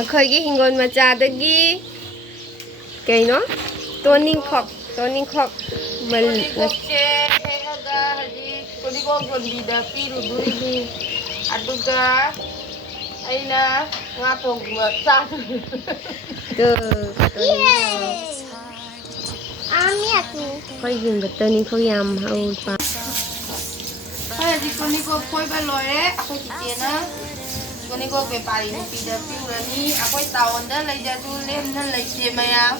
ꯑꯩꯈꯣꯏꯒꯤ ꯍꯤꯡꯒꯣꯜ ꯃꯆꯥꯗꯒꯤ ꯀꯩꯅꯣ ꯇꯣꯅꯤꯡꯈꯣꯛ ꯇꯣꯅꯤꯡꯈꯣꯛꯁꯦ ꯍꯦꯛꯑꯒ ꯍꯧꯖꯤꯛ ꯇꯣꯅꯤꯡꯈꯣꯛ ꯌꯣꯟꯕꯤꯗ ꯄꯤꯔꯨꯗꯣꯏꯅꯤ ꯑꯗꯨꯒ ꯑꯩꯅ ꯉꯥ ꯊꯣꯡꯕ ꯆꯥꯗꯣꯏꯅꯤ ꯑꯩꯈꯣꯏ ꯌꯨꯝꯗ ꯇꯣꯅꯤꯡꯈꯣꯛ ꯌꯥꯝ ꯍꯧꯕ ꯍꯧꯖꯤꯛ ꯇꯣꯅꯤꯡꯈꯣꯛ ꯐꯣꯏꯕ ꯂꯣꯏꯔꯦ ꯑꯩꯈꯣꯏ ꯆꯤꯆꯦꯅ ꯇꯣꯅꯤꯡꯈꯣꯛ ꯕꯦꯄꯥꯔꯤ ꯅꯨꯄꯤꯗ ꯄꯤꯔꯨꯔꯅꯤ ꯑꯩꯈꯣꯏ ꯇꯥꯎꯟꯗ ꯂꯩꯖꯁꯨ ꯂꯦꯝꯅ ꯂꯩꯇꯦ ꯃꯌꯥꯝ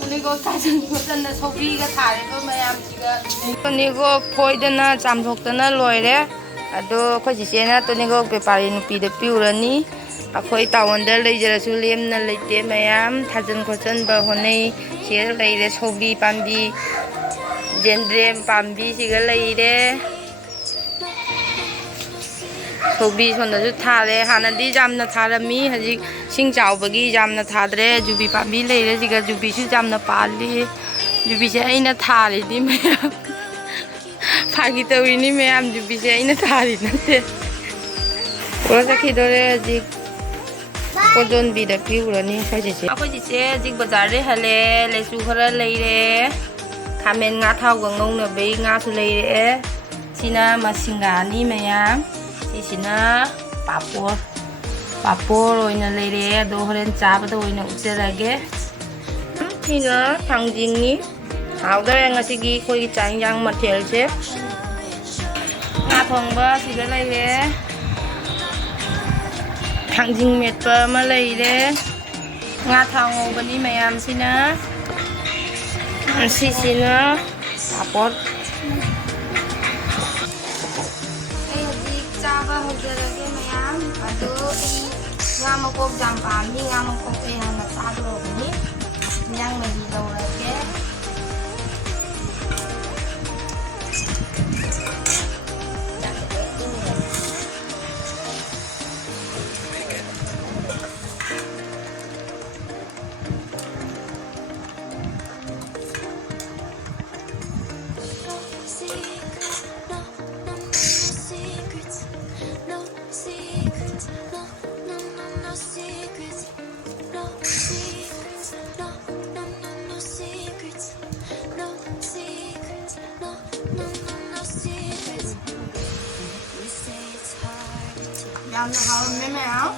ꯇꯣꯅꯤꯡꯈꯣꯛ ꯊꯥꯖꯟ ꯈꯣꯠꯆꯟꯅ ꯁꯧꯒ꯭ꯔꯤꯒ ꯊꯥꯔꯤꯕ ꯃꯌꯥꯝꯁꯤꯒ ꯇꯣꯅꯤꯡꯈꯣꯛ ꯐꯣꯏꯗꯅ ꯆꯥꯝꯊꯣꯛꯇꯅ ꯂꯣꯏꯔꯦ ꯑꯗꯣ ꯑꯩꯈꯣꯏ ꯆꯤꯆꯦꯅ ꯇꯣꯅꯤꯡꯈꯣꯛ ꯕꯦꯄꯥꯔꯤ ꯅꯨꯄꯤꯗ ꯄꯤꯔꯨꯔꯅꯤ ꯑꯩꯈꯣꯏ ꯇꯥꯎꯟꯗ ꯂꯩꯖꯔꯁꯨ ꯂꯦꯝꯅ ꯂꯩꯇꯦ ꯃꯌꯥꯝ ꯊꯥꯖꯟ ꯈꯣꯠꯆꯟꯕ ꯍꯣꯠꯅꯩ ꯁꯤꯗ ꯂꯩꯔꯦ ꯁꯧꯒ꯭ꯔꯤ ꯄꯥꯝꯕꯤ ꯌꯦꯟꯗ꯭ꯔꯦꯝ ꯄꯥꯝꯕꯤꯁꯤꯒ ꯂꯩꯔꯦ ꯁꯧꯒ꯭ꯔꯤ ꯁꯣꯟꯗꯁꯨ ꯊꯥꯔꯦ ꯍꯥꯟꯅꯗꯤ ꯌꯥꯝꯅ ꯊꯥꯔꯝꯃꯤ ꯍꯧꯖꯤꯛ ꯏꯁꯤꯡ ꯆꯥꯎꯕꯒꯤ ꯌꯥꯝꯅ ꯊꯥꯗ꯭ꯔꯦ ꯌꯨꯕꯤ ꯄꯥꯝꯕꯤ ꯂꯩꯔꯦ ꯁꯤꯒ ꯌꯨꯕꯤꯁꯨ ꯌꯥꯝꯅ ꯄꯥꯜꯂꯤ ꯌꯨꯕꯤꯁꯦ ꯑꯩꯅ ꯊꯥꯔꯤꯅꯤ ꯃꯌꯥꯝ ꯐꯥꯒꯤ ꯇꯧꯔꯤꯅꯤ ꯃꯌꯥꯝ ꯌꯨꯕꯤꯁꯦ ꯑꯩꯅ ꯊꯥꯔꯤ ꯅꯠꯇꯦ ꯄꯨꯔ ꯆꯠꯈꯤꯗꯣꯔꯦ ꯍꯧꯖꯤꯛ ꯀꯣꯟꯖꯣꯟꯕꯤꯗ ꯄꯤꯔꯨꯔꯅꯤ ꯑꯩꯈꯣꯏ ꯆꯤꯆꯦ ꯍꯧꯖꯤꯛ ꯕꯖꯥꯔꯗꯩ ꯍꯜꯂꯦ ꯂꯩꯆꯨ ꯈꯔ ꯂꯩꯔꯦ ꯈꯥꯃꯦꯟ ꯉꯥ ꯊꯥꯎꯒ ꯉꯧꯅꯕꯩ ꯉꯥꯁꯨ ꯂꯩꯔꯛꯑꯦ ꯁꯤꯅ ꯃꯁꯤꯡꯒꯥꯅꯤ ꯃꯌꯥꯝ ꯁꯤꯁꯤꯅ ꯄꯥꯄꯣꯔ ꯑꯣꯏꯅ ꯂꯩꯔꯛꯑꯦ ꯑꯗꯣ ꯍꯣꯔꯦꯟ ꯆꯥꯕꯗ ꯑꯣꯏꯅ ꯎꯠꯆꯔꯒꯦ ꯁꯤꯅ ꯊꯥꯡꯖꯤꯡꯅꯤ ꯍꯥꯎꯗꯣꯔꯦ ꯉꯁꯤꯒꯤ ꯑꯩꯈꯣꯏꯒꯤ ꯆꯥꯛ ꯏꯟꯁꯥꯡ ꯃꯊꯦꯜꯁꯦ ꯉꯥ ꯊꯣꯡꯕ ꯁꯤꯗ ꯂꯩꯔꯦ ꯊꯥꯡꯖꯤꯡ ꯃꯦꯠꯄ ꯑꯃ ꯂꯩꯔꯦ ꯉꯥ ꯊꯥꯎ ꯉꯧꯕꯅꯤ ꯃꯌꯥꯝꯁꯤꯅ ꯁꯤꯁꯤꯅ ꯄꯥꯄꯣꯔ ꯑꯩ ꯍꯧꯖꯤꯛ ꯆꯥꯕ ꯍꯧꯖꯔꯒꯦ ꯃꯌꯥꯝ ꯑꯗꯣ ꯑꯩ ꯉꯥ ꯃꯀꯣꯛ ꯌꯥꯝ ꯄꯥꯝꯃꯤ ꯉꯥ ꯃꯀꯣꯛꯁꯦ ꯌꯥꯝꯅ ꯆꯥꯗꯧꯔꯕꯅꯤ ꯏꯟꯖꯥꯡ ꯃꯍꯤ ꯂꯧꯔꯒꯦ yum the whole meme out.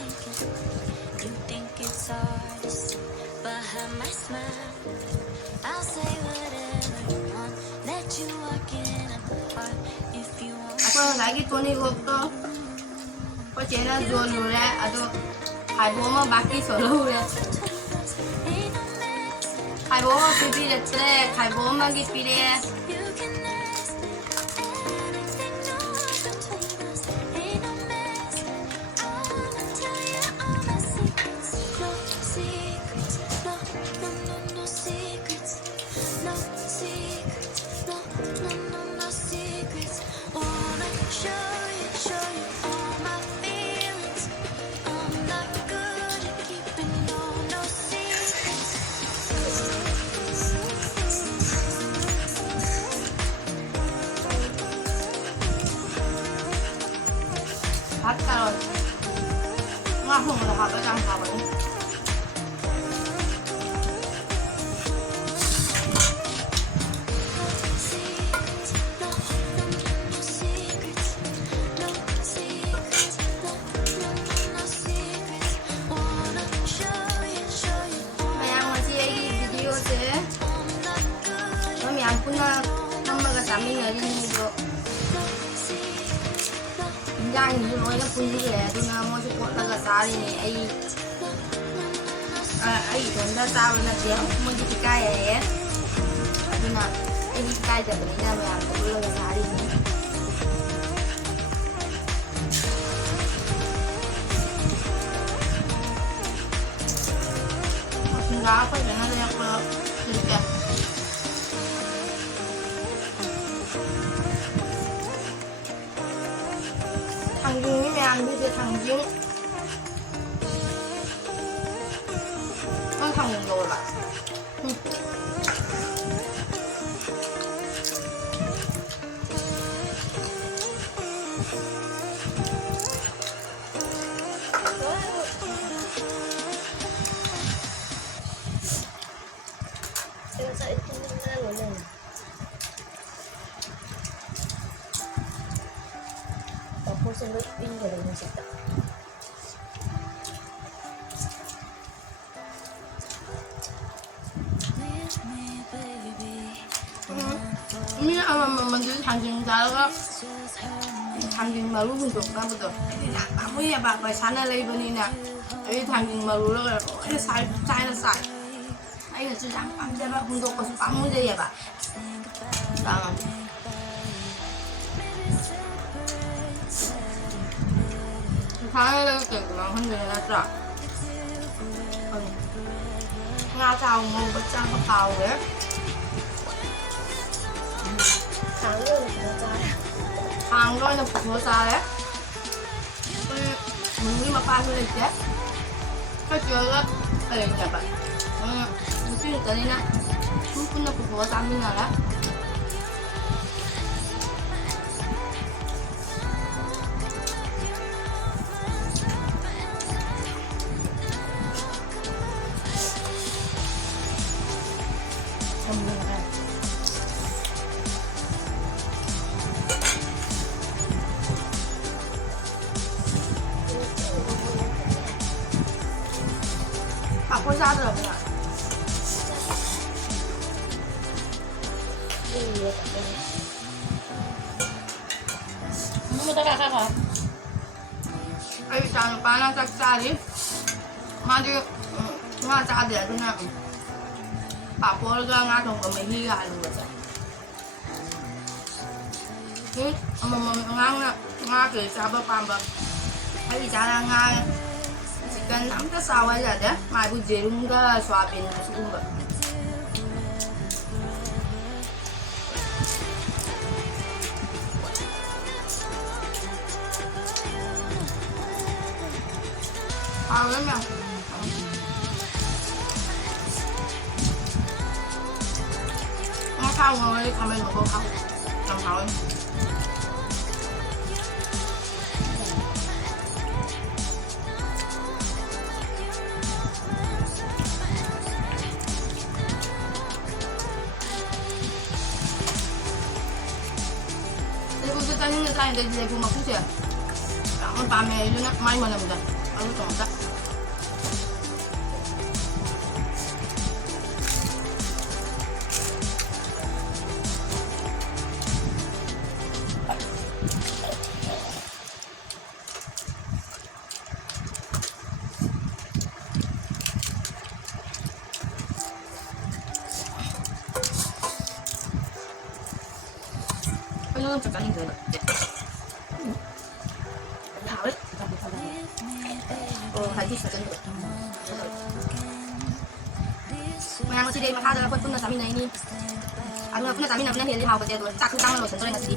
You think it's hard to see behind my smile. I'll say whatever you want. Let you walk in on my heart if you want. Aku lagi Tony Gokto. Kau cina jual lure, aduh, hai boma baki solo lure. Hai boma pipi letre, hai boma gipire. Hot carrot. Ngon không là hot ở trong hộp vậy. Mày masih lagi video sih. Mami ampun lah, kamu gak sambil ngari nih bro. Yang ini loynya punya ya, tu nama mau cukup laga sari ni, ai dah tahu nak dia mau jadi kaya ya, tu nak, kaya jadi ni nama yang tu laga sari ni. Enggak apa jangan ada yang kalau juga. Thằng Dinh với mẹ bây giờ thằng Dinh nó thằng rồi lại 당근 자르고 당근 마루 huntuk kan betul. Kamu ya bakไปชั้นอะไรบนี้เนี่ยไอ้ทางยิงมารู้แล้วก็ไอ้สายใจละสายไอ้ก็จะยังปั๊มได้แบบhuntukก็ปั๊มไม่ได้ya bak. Tangan. Sekarang lagi kegelang hendak nak. Ngao chào ngô bát trang bát tàu đấy. ทางเรื่องของจ้า Hàng đôi là phục vụ sao đấy. Mình đi mà pha du lịch đấy. Có chưa đó. Ở nhà bạn. Mình chưa được tới đây nè. Cũng là phục vụ sao như nào đó. Có ra được không ạ? Không có cả hả? Ay, sana pa lang sagsali. Maju, nga sa dia tu na. Papol ka nga tong kamahiga lu sa. Nga ke sa ba pamba. Ay, sana nga kan nắm cái sau ấy là đấy mai buổi chiều luôn cái xoa bên xuống vậy lắm nha nó không rồi comment một câu không đồng hỏi Tanya tanya dari rumah aku sih. Kamu pamer itu nak main mana muda? Aku tahu tak. Nó chắc chắn như thế đấy. Thảo đấy. Phải đi phải được. Mà nó chỉ để mà thao được con phun là sắm này đi. Anh là phun là sắm này hiện đi học cái rồi chắc cứ tăng rồi sẵn rồi là gì.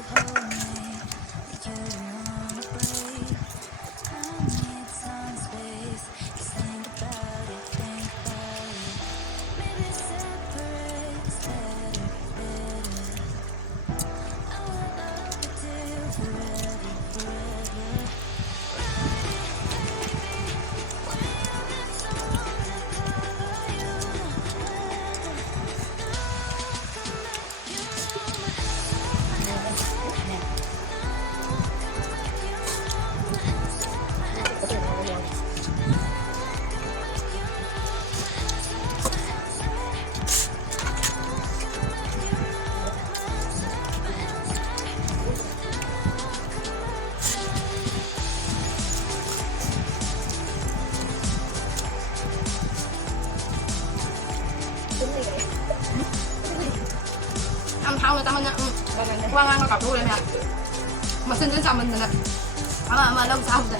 Ăn thau người ta mình qua ngang qua cặp đôi này nè mà xin đến chào mình nè mà đâu sao vậy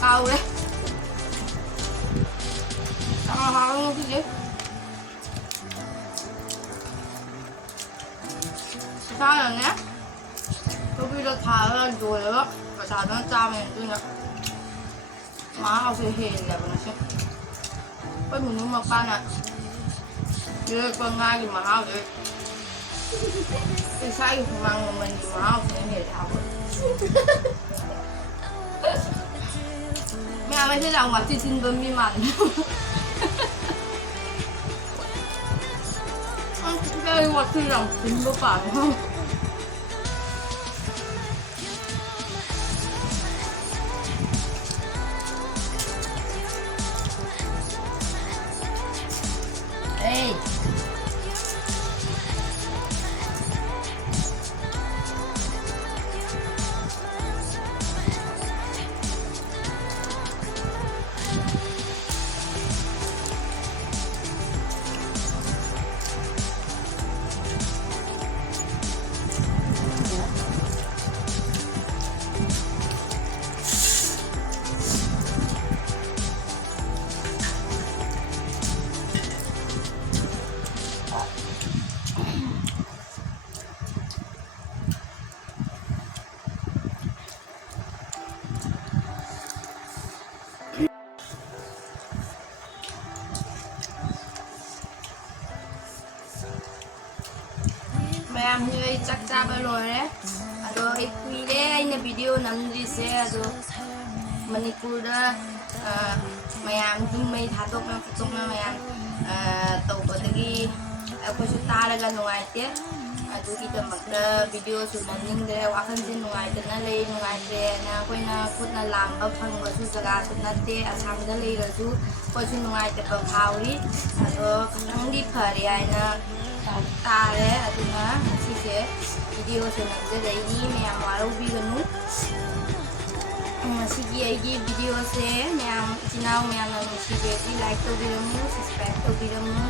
tao đấy tao luôn cái gì sao rồi nhé tôi bây giờ thả ra rồi đó và thả nó cha mình tôi nè má học thì hiền là bọn nó chứ với mình mà ba nè chứ con ngay thì mà học vậy sai không ăn mà mình mà học thì nghề thảo mẹ mấy cái lòng mà xin bơm mi mặn cái hoạt thì lòng xin có phải không ê ꯃꯌꯥꯝꯁꯨ ꯑꯩ ꯆꯥꯛ ꯆꯥꯕ ꯂꯣꯏꯔꯦ ꯑꯗꯣ ꯑꯩ ꯀꯨꯏꯔꯦ ꯑꯩꯅ video ꯅꯝꯗ꯭ꯔꯤꯁꯦ ꯑꯗꯣ ꯃꯅꯤꯄꯨꯔꯗ ꯃꯌꯥꯝ ꯃꯩ ꯊꯥꯗꯣꯛꯅ ꯈꯣꯠꯇꯣꯛꯅ ꯃꯌꯥꯝ ꯇꯧꯕꯗꯒꯤ ꯑꯩꯈꯣꯏꯁꯨ ꯇꯥꯔꯒ ꯅꯨꯡꯉꯥꯏꯇꯦ ꯑꯗꯨꯒꯤꯗꯃꯛꯇ ꯚꯤꯗꯤꯑꯣꯁꯨ ꯅꯝꯅꯤꯡꯗ꯭ꯔꯦ ꯋꯥꯈꯜꯁꯦ ꯅꯨꯡꯉꯥꯏꯇꯅ ꯂꯩ ꯅꯨꯡꯉꯥꯏꯇ꯭ꯔꯦꯅ ꯑꯩꯈꯣꯏꯅ ꯈꯨꯠꯅ ꯂꯥꯝꯕ ꯐꯪꯕꯁꯨ ꯖꯒꯥꯁꯨ ꯅꯠꯇꯦ ꯑꯁꯥꯝꯗ ꯂꯩꯔꯁꯨ ꯑꯩꯈꯣꯏꯁꯨ ꯅꯨꯡꯉꯥꯏꯇꯕ ꯐꯥꯎꯏ ꯑꯗꯣ ꯈꯤꯇꯪꯗꯤ ꯐꯔꯦ ꯍꯥꯏꯅ ꯇꯥꯔꯦ ꯑꯗꯨꯅ ꯉꯁꯤꯁꯦ ꯚꯤꯗꯤꯑꯣꯁꯦ ꯅꯝꯖꯔꯛꯏꯅꯤ ꯃꯌꯥꯝ ꯋꯥꯔꯧꯕꯤꯒꯅꯨ ꯉꯁꯤꯒꯤ ꯑꯩꯒꯤ ꯚꯤꯗꯤꯑꯣꯁꯦ ꯃꯌꯥꯝ ꯏꯆꯤꯟ ꯏꯅꯥꯎ ꯃꯌꯥꯝꯅ ꯅꯨꯡꯁꯤꯕꯤꯔꯗꯤ ꯂꯥꯏꯛ ꯇꯧꯕꯤꯔꯝꯃꯨ ꯁꯕꯁꯀ꯭ꯔꯥꯏꯕ ꯇꯧꯕꯤꯔꯝꯃꯨ